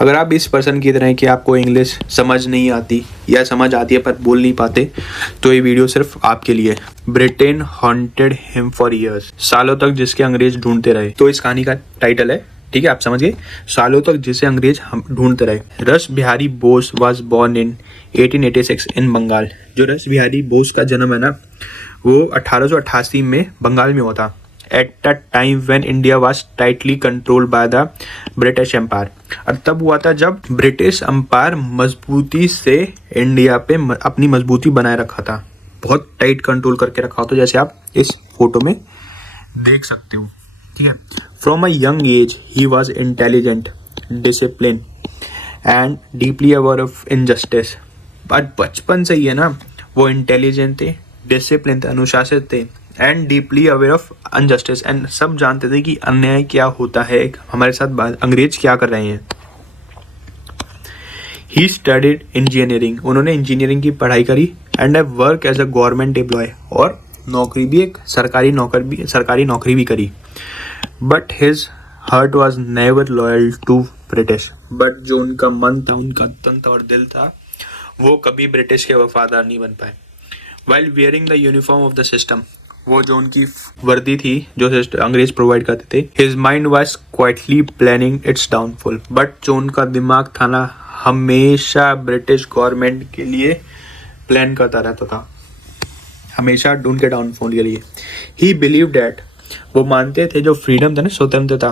अगर आप इस पर्सन की तरह हैं कि आपको इंग्लिश समझ नहीं आती या समझ आती है पर बोल नहीं पाते, तो ये वीडियो सिर्फ आपके लिए। Britain haunted him for years, सालों तक जिसके अंग्रेज ढूंढते रहे। तो इस कहानी का टाइटल है, ठीक है, आप समझ गए, सालों तक जिसे अंग्रेज हम ढूंढते रहे। Rash Behari Bose was born in 1886 in Bengal. जो रस बिहारी बोस का जन्म है ना, वो 1888 में बंगाल में हुआ था। At the time when India was tightly controlled by the British empire. और तब हुआ था जब ब्रिटिश एम्पायर मजबूती से इंडिया पे अपनी मजबूती बनाए रखा था, बहुत टाइट कंट्रोल करके रखा हो, तो जैसे आप इस फोटो में देख सकते हो, ठीक है। From a young age he was intelligent, discipline and deeply aware of injustice. पर बचपन से ही है ना, वो इंटेलिजेंट थे, डिसिप्लिन थे, अनुशासित थे, and deeply aware of injustice, and सब जानते थे कि अन्याय क्या होता है, हमारे साथ अंग्रेज क्या कर रहे हैं। ही स्टडीड इंजीनियरिंग, उन्होंने इंजीनियरिंग की पढ़ाई करी, and a work as a government employ, और नौकरी भी, एक सरकारी नौकरी भी करी। But his heart was never loyal to British, but जो उनका मन था, उनका तन था और दिल था, वो कभी ब्रिटिश के वफादार नहीं बन पाए। While wearing the uniform of the system, वो जो उनकी वर्दी थी जो अंग्रेज प्रोवाइड करते थे, his mind was quietly planning it's downfall, but जो उनका दिमाग था ना, हमेशा ब्रिटिश गवर्नमेंट के लिए प्लान करता रहता था, हमेशा उनके डाउनफॉल के लिए। ही बिलीव डैट, वो मानते थे जो फ्रीडम था ना, स्वतंत्रता,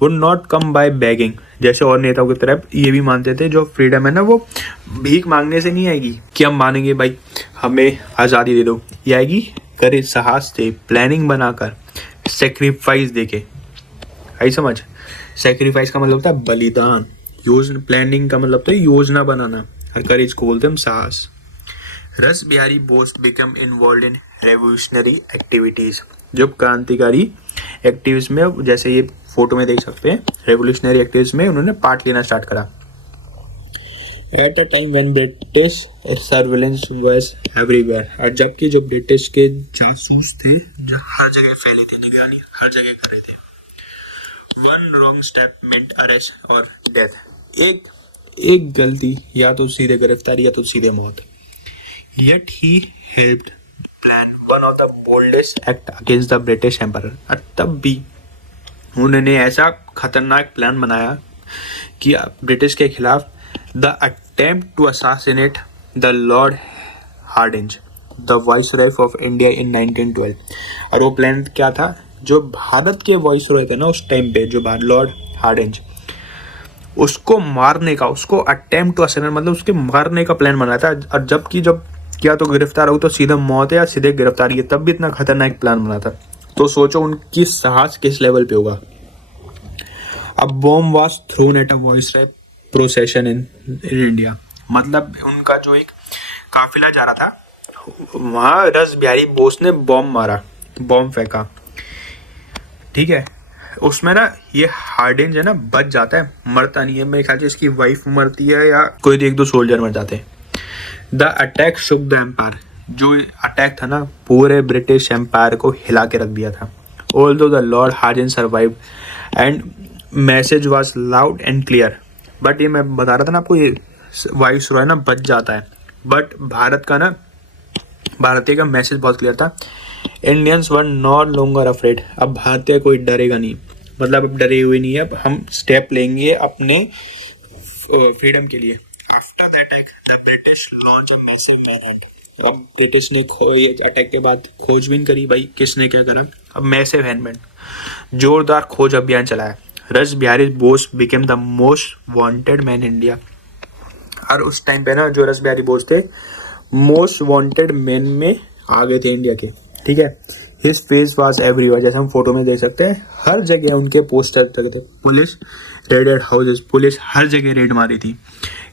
वो नॉट कम बाय बेगिंग, जैसे और नेताओं की तरह ये भी मानते थे जो फ्रीडम है ना, वो भीख मांगने से नहीं आएगी कि हम मानेंगे भाई हमें आज़ादी दे दो, ये आएगी करे साहस से, प्लानिंग बनाकर, सेक्रीफाइस देके। आई समझ? सेक्रीफाइस का मतलब होता है बलिदान, प्लानिंग का मतलब होता है योजना बनाना, और करेज को बोलते हैं साहस। रस Behari Bose become involve in revolutionary activities, जब क्रांतिकारी एक्टिविटीज में, जैसे ये फोटो में देख सकते हैं, रेवोल्यूशनरी एक्टिविटीज में उन्होंने पार्ट लेना स्टार्ट करा। At a time when British surveillance was everywhere, और जबकि जो ब्रिटिश के जासूस थे जो हर जगह फैले थे, निगरानी हर जगह कर रहे थे। वन रॉन्ग स्टेप मेंट अरेस्ट और डेथ, एक गलती या तो सीधे गिरफ्तारी या तो सीधे मौत। Yet he helped plan one of the boldest act against the British Emperor, और तब भी उन्होंने ऐसा खतरनाक प्लान बनाया कि ब्रिटिश के खिलाफ, the attempt to assassinate the lord Hardinge, the viceroy of India in 1912। और वो प्लान क्या था, जो भारत के वाइसरॉय थे ना उस टाइम पे, जो लॉर्ड हार्डिंज, उसको मारने का, उसको अटेम्प्ट टू असैसिनेट मतलब उसके मारने का प्लान बनाया था। और जब क्या तो गिरफ्तार हो तो सीधा मौत है या सीधे गिरफ्तारी है, तब भी इतना खतरनाक प्लान बना था। तो सोचो उनकी साहस किस लेवल पे होगा। अब bomb was thrown at a viceroy procession in India, मतलब उनका जो एक काफिला जा रहा था, वहां रस बिहारी बोस ने बॉम्ब फेंका, ठीक है। उसमें ना ये हार्डिंज है ना बच जाता है, मरता नहीं है, मेरे ख्याल से इसकी वाइफ मरती है या कोई एक दो सोल्जर मर जाते हैं। The attack shook the empire, जो अटैक था ना पूरे ब्रिटिश एम्पायर को हिला के रख दिया था। Although the lord Hardinge survived and message was loud and clear, but ये मैं बता रहा था ना आपको, ये वाइसरॉय ना बच जाता है, बट भारतीय का मैसेज बहुत क्लियर था। Indians were not longer afraid, अब भारतीय कोई डरेगा नहीं, मतलब अब डरे हुए नहीं है, अब हम स्टेप लेंगे अपने फ्रीडम के लिए। After the attack the British launch a massive manhunt, अब ब्रिटिश ने ये अटैक के बाद खोजबीन करी, भाई किसने क्या करा, अब मैसिव हैंडमैन, जोरदार खोज अभियान चलाया। रस Behari Bose became the most wanted man India, और उस टाइम पे ना जो रस बिहारी बोस थे मोस्ट वांटेड मैन में आ गए थे इंडिया के, ठीक है। हिज फेस वाज एवरीवेयर, जैसे हम फोटो में देख सकते हैं, हर जगह उनके पोस्टर थे। पुलिस रेडेड हाउसेस, पुलिस हर जगह रेड मारी थी।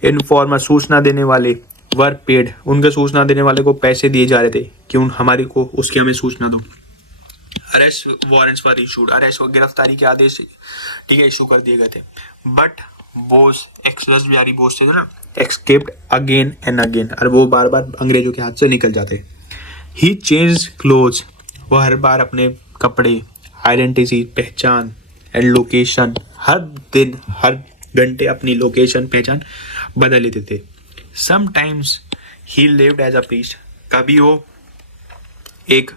इनफॉर्मर, सूचना देने वाले, वर पेड, उनके सूचना देने वाले को पैसे दिए जा रहे थे कि हमारी को उसकी हमें सूचना दो। अरेस्ट वारंट्स वर इशूड, अरेस्ट गिरफ्तारी के आदेश, ठीक है, इशू कर दिए गए थे। बट बोस रस बिहारी बोस थे ना, एस्केप्ड अगेन एंड अगेन, और वो बार बार अंग्रेजों के हाथ से निकल जाते। ही चेंज क्लोथ, वो हर बार अपने कपड़े, आइडेंटिटी, पहचान एंड लोकेशन हर दिन, हर घंटे अपनी लोकेशन पहचान बदल लेते थे। Sometimes he lived as a priest, कभी वो एक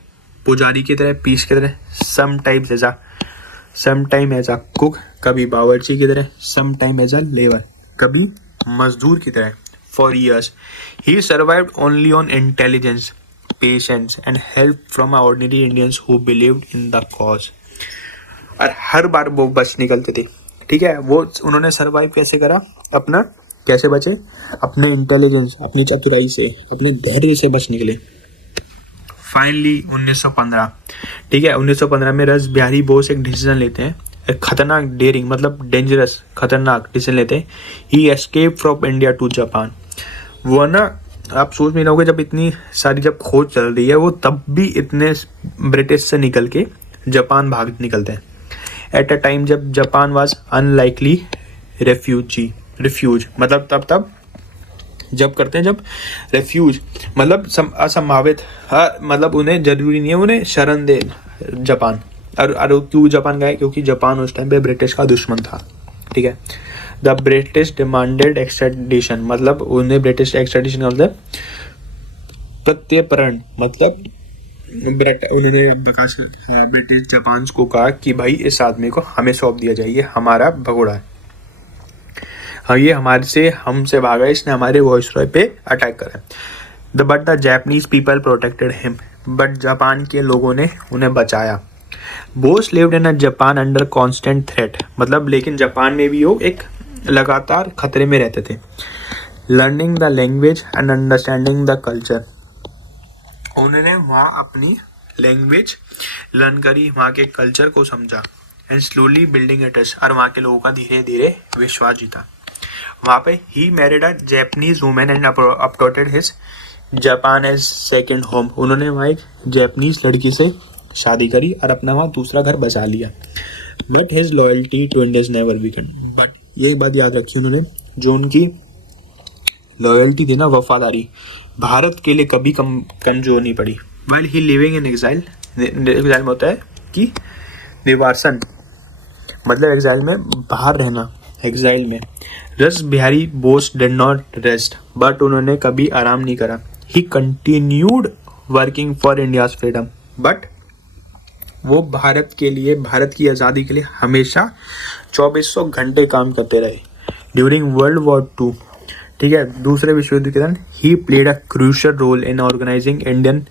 पुजारी की तरह, पीस की तरह, समटाइम एज अ कुक, कभी बावर्ची की तरह, समटाइम एज अ लेबर, कभी मजदूर की तरह। For years he survived only on intelligence, patience and help from ordinary Indians who believed in the cause. और हर बार वो बच निकलते थे, ठीक है। वो उन्होंने सर्वाइव कैसे करा, अपना कैसे बचे, अपने इंटेलिजेंस, अपनी चतुराई से, अपने धैर्य से बच निकले। फाइनली 1915, ठीक है, 1915 में रस बिहारी बोस एक डिसीजन लेते हैं, एक खतरनाक, डेयरिंग मतलब डेंजरस, खतरनाक डिसीजन लेते हैं। He escape from India to Japan. वो ना, आप सोच नहीं रहोगे, जब इतनी सारी जब खोज चल रही है, वो तब भी इतने ब्रिटिश से निकल के जापान भाग निकलते हैं। एट अ टाइम जब जापान वाज अनलाइकली रिफ्यूज मतलब तब जब करते हैं, जब रेफ्यूज मतलब असंभावित, मतलब उन्हें जरूरी नहीं है उन्हें शरण दे जापान। और क्यों जापान गए, क्योंकि जापान उस टाइम पे ब्रिटिश का दुश्मन था, ठीक है। द ब्रिटिश डिमांडेड एक्सट्रेडिशन, मतलब उन्हें ब्रिटिश एक्सट्रेडिशन का मतलब प्रत्यर्पण, मतलब उन्होंने ब्रिटिश जापान को कहा कि भाई इस आदमी को हमें सौंप दिया जाए, ये हमारा भगोड़ा है, हाँ ये हमसे भागा, इसने हमारे वॉइसरॉय पे अटैक करा। But the Japanese people protected him, but Japan के लोगों ने उन्हें बचाया। Bose lived in Japan under constant threat, मतलब लेकिन जापान में भी वो एक लगातार खतरे में रहते थे। Learning the language and understanding the culture, उन्होंने वहाँ अपनी लैंग्वेज लर्न करी, वहाँ के कल्चर को समझा। And slowly building a trust, और वहाँ के लोगों का धीरे धीरे विश्वास जीता। वहाँ पे ही married a Japanese women and adopted his Japan as second home, उन्होंने वहाँ एक जैपनीज लड़की से शादी करी और अपना वहाँ दूसरा घर बसा लिया। But his loyalty to India never weakened, but यही बात याद रखी उन्होंने, जो उनकी लॉयल्टी थी ना, वफादारी, भारत के लिए कभी कमजोर नहीं पड़ी। While he living in exile, exile में होता है कि निवासन, मतलब एग्जाइल में बाहर रहना, एग्जाइल में। रस Behari Bose did not rest, but उन्होंने कभी आराम नहीं करा। ही continued working for India's freedom, but वो भारत के लिए, भारत की आज़ादी के लिए हमेशा 2400 घंटे काम करते रहे। ड्यूरिंग वर्ल्ड वॉर 2, ठीक है, दूसरे विश्व युद्ध के दौरान he played a crucial role in organising Indian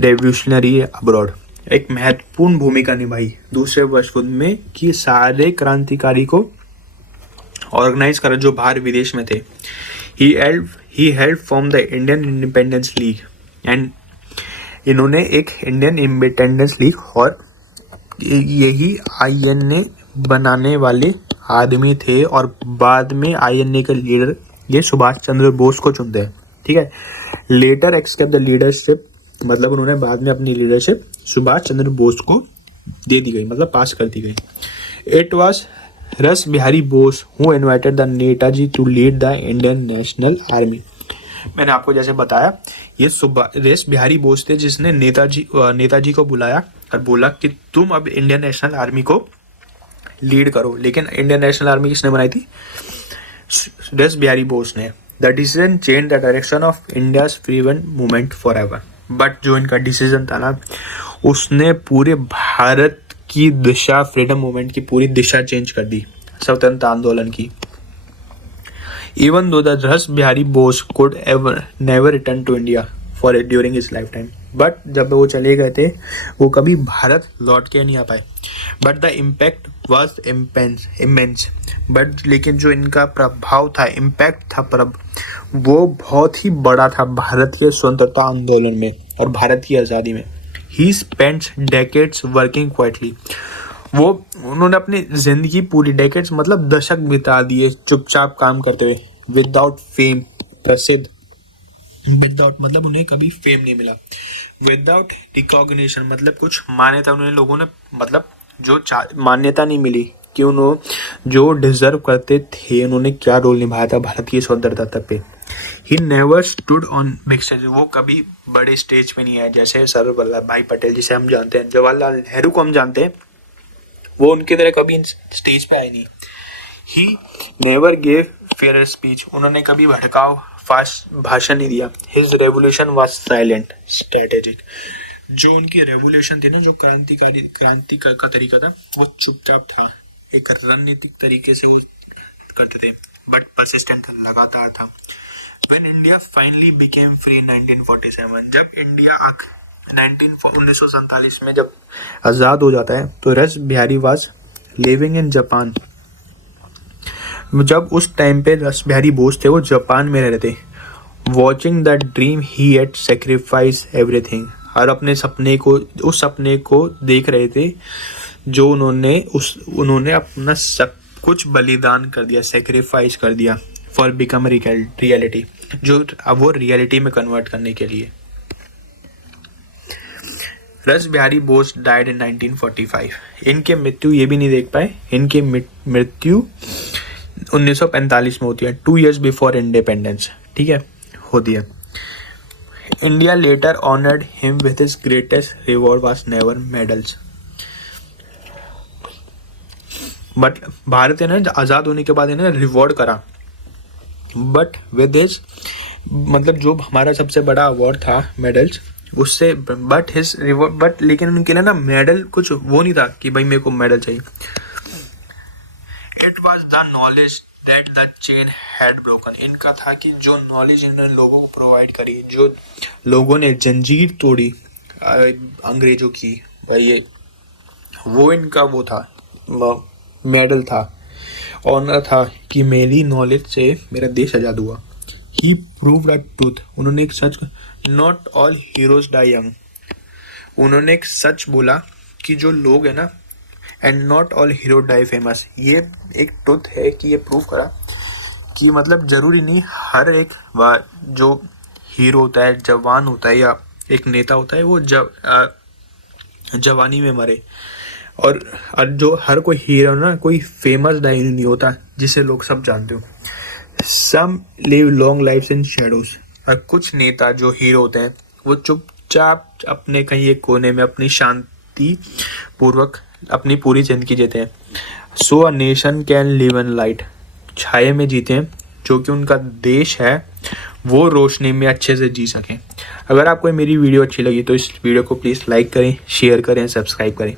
revolutionary abroad, एक महत्वपूर्ण भूमिका निभाई दूसरे विश्व युद्ध में कि सारे क्रांतिकारी को ऑर्गेनाइज करा जो बाहर विदेश में थे। He help from the Indian Independence League, and इन्होंने एक इंडियन इंडिपेंडेंस लीग, और यही आईएनए बनाने वाले आदमी थे, और बाद में आईएनए के लीडर ये सुभाष चंद्र बोस को चुनते हैं, ठीक है। लेटर एक्सेप्ट द लीडरशिप, मतलब उन्होंने बाद में अपनी लीडरशिप सुभाष चंद्र बोस को दे दी गई, मतलब पास कर दी गई। It was Rash Behari Bose who invited the Netaji to lead the Indian National Army. मैंने आपको जैसे बताया, ये रस बिहारी बोस थे जिसने नेताजी को बुलाया और बोला कि तुम अब इंडियन नेशनल आर्मी को लीड करो। लेकिन इंडियन नेशनल आर्मी किसने बनाई थी? रस बिहारी बोस ने। The decision change the direction of India's freedom movement for ever, but जो इनका डिसीजन था ना, उसने पूरे भारत की दिशा, फ्रीडम मूवमेंट की पूरी दिशा चेंज कर दी, स्वतंत्रता आंदोलन की। Even though the Rash Behari Bose could ever never return to India for it during his life time, but जब वो चले गए थे वो कभी भारत लौट के नहीं आ पाए। But the impact was immense, but लेकिन जो इनका प्रभाव था, इम्पैक्ट था, वो बहुत ही बड़ा था भारत के स्वतंत्रता आंदोलन में और भारत की आज़ादी में। He spends decades working quietly, वो उन्होंने अपनी जिंदगी पूरी, डेकेड्स मतलब दशक बिता दिए चुपचाप काम करते हुए, विदाउट फेम, प्रसिद्ध, विदाउट मतलब उन्हें कभी फेम नहीं मिला, विदाउट रिकॉग्निशन मतलब कुछ मान्यता उन्हें लोगों ने, मतलब जो मान्यता नहीं मिली कि उन्होंने जो डिजर्व करते थे, उन्होंने क्या रोल निभाया था भारत की स्वतंत्रता तक पे। He never stood on big stage, वो कभी बड़े स्टेज पे नहीं आए, जैसे सरदार वल्लभ भाई पटेल जिसे हम जानते हैं, जवाहरलाल नेहरू को हम जानते हैं, वो उनकी तरह कभी स्टेज पे आए नहीं। He never gave fair speech, उन्होंने कभी भड़काऊ फास्ट भाषण नहीं दिया। His revolution was silent strategic, जो उनकी रेवोल्यूशन थी ना, जो क्रांति का तरीका था, वो चुपचाप था, एक रणनीतिक तरीके से वो करते थे, बट परसिस्टेंट था, लगातार था। When India finally became free in 1947, जब इंडिया 1947 में जब आज़ाद हो जाता है, तो रस Bihari was living in Japan. जब उस टाइम पे रस बिहारी बोस थे, वो जापान में रह रहे थे। Watching that dream he had sacrifice everything, और अपने सपने को, उस सपने को देख रहे थे जो उन्होंने अपना सब कुछ बलिदान कर दिया, सेक्रीफाइस कर दिया फॉर बिकम रियलिटी, जो अब वो रियलिटी में कन्वर्ट करने के लिए। रस बिहारी बोस डाइड इन 1945। इनके मृत्यु ये भी नहीं देख पाए, इनकी मृत्यु 1945 में होती है, 2 years बिफोर इंडिपेंडेंस, ठीक है, होती है। India letter honoured him with his greatest reward was never medals, but Bharat है ना, आज़ाद होने के बाद इन्हें रिवॉर्ड करा, बट विद हिज, मतलब जो हमारा सबसे बड़ा अवार्ड था मेडल्स, उससे बट हिज रिवॉर्ड, बट लेकिन उनके लिए ना मेडल कुछ वो नहीं था कि भाई मेरे को मेडल चाहिए। It was the knowledge that the chain had broken, इनका था कि जो नॉलेज इन्होंने लोगों को प्रोवाइड करी, जो लोगों ने जंजीर तोड़ी अंग्रेजों की, ये वो इनका वो था, मेडल था, ऑनर था कि मेरी नॉलेज से मेरा देश आज़ाद हुआ। ही प्रूव्ड अ ट्रूथ, उन्होंने एक सच, not all heroes die young, उन्होंने एक सच बोला कि जो लोग हैं ना, and not all hero die famous, ये एक ट्रूथ है कि ये प्रूव करा कि मतलब ज़रूरी नहीं हर एक जो हीरो होता है, जवान होता है या एक नेता होता है, वो जवानी में मरे, और जो हर कोई हीरो ना, कोई फेमस डाई नहीं होता जिसे लोग सब जानते हो। Some live long life in shadows, और कुछ नेता जो हीरो होते हैं वो चुपचाप अपने कहीं एक कोने में अपनी शांति पूर्वक अपनी पूरी जिंदगी जीते हैं। So a nation can live in light, छाये में जीते हैं, जो कि उनका देश है वो रोशनी में अच्छे से जी सकें। अगर आपको मेरी वीडियो अच्छी लगी तो इस वीडियो को प्लीज़ लाइक करें, शेयर करें, सब्सक्राइब करें।